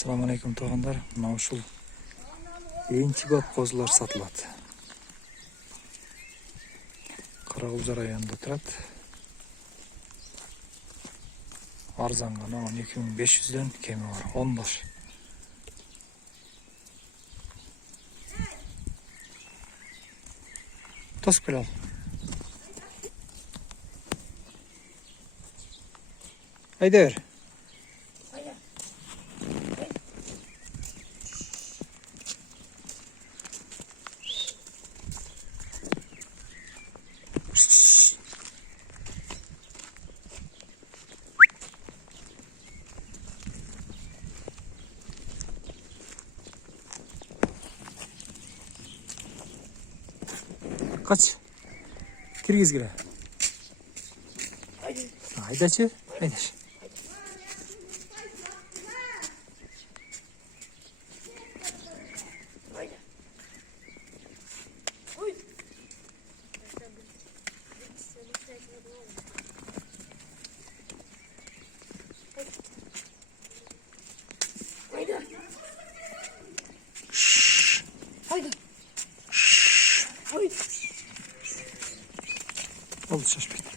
Assalamu alaikum toğanlar. Mına uşul eğinti көп qozular satılады. Karagülzar rayonunda turadi. Arzan gana 12.500'den kemi var. 10 baş. Tosuk bile al. Haydi ver. Kaç. Kirgiz gire. Haydaçı. Haydaç. Haydi. Oldu şaşmayın.